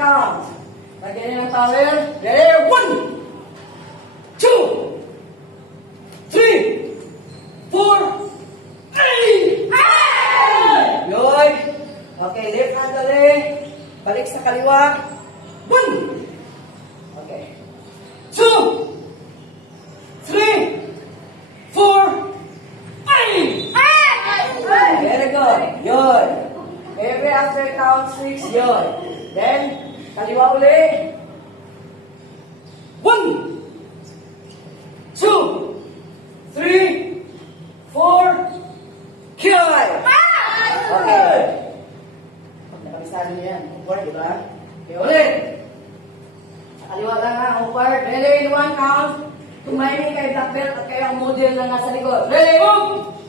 count. Lagyan niyo ng towel. Ready? 1, 2, 3, 4, 8! Yun. Okay, left hand ulit. Balik sa kaliwa. 1. Okay. 2, 3, 4, 8! Very good. Yun. Every after count 6, yun. Then, kaliwa ulit. 1, 2, 3, 4, kill! Okay. Nakabisado niyo yan. Upward, di ba? Okay, ulit. Sa kaliwa lang ha, upward. Ready in 1 count. Tumayin kayo black belt at kayo ang model na nasa likod. Ready, move!